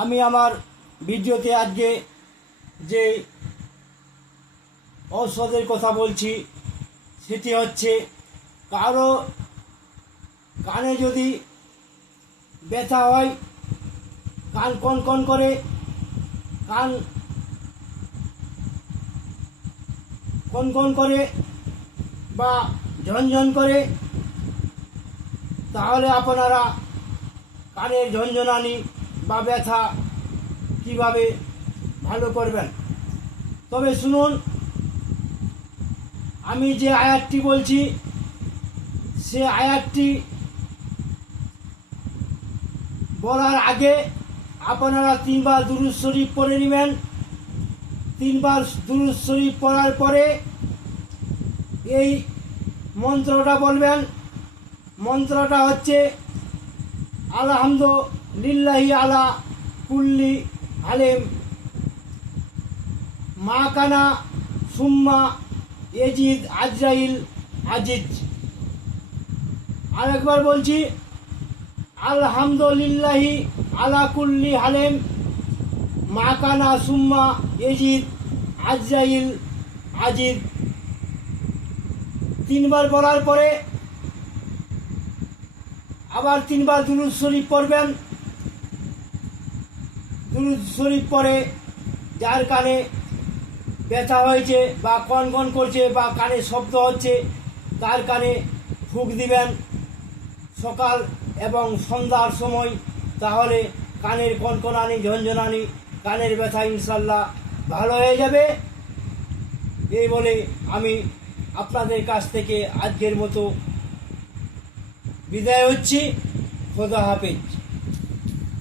আমি আমার ভিডিওতে আজকে যে ঔষধের কথা বলছি সেটি হচ্ছে কারো কানে যদি ব্যথা হয়, কান কনকন করে, কান কনকন করে বা ঝনঝন করে, তাহলে আপনারা কানের ঝনঝনানি বা ব্যথা কীভাবে ভালো করবেন। তবে শুনুন, আমি যে আয়াতটি বলছি সে আয়াতটি বলার আগে আপনারা 3 বার দুরূদ শরীফ পড়ে নেবেন। 3 বার দুরূদ শরীফ পড়ার পরে এই মন্ত্রটা বলবেন। মন্ত্রটা হচ্ছে আলহামদুলিল্লাহি আলা কুল্লি হালিম মা কানা সুম্মা এজিদ আজরাইল আজিজ। আরেকবার বলছি, আলহামদুলিল্লাহি আলা কুল্লি হালিম মা কানা সুম্মা এজিদ আজরাইল আজিজ। 3 বার বলার পরে আবার 3 বার দুরূদ শরীফ পড়বেন। দুরূদ শরীফ পরে যার কানে ব্যথা হয়েছে বা কনকন করছে বা কানে শব্দ হচ্ছে তার কানে ফুঁক দিবেন সকাল এবং সন্ধ্যার সময়। তাহলে কানের কনকনানি, ঝনঝনানি, কানের ব্যথা ইনশাল্লাহ ভালো হয়ে যাবে। এই বলে আমি আপনাদের কাছ থেকে আজকের মতো বিদায় হচ্ছি। খোদা হাফেজ।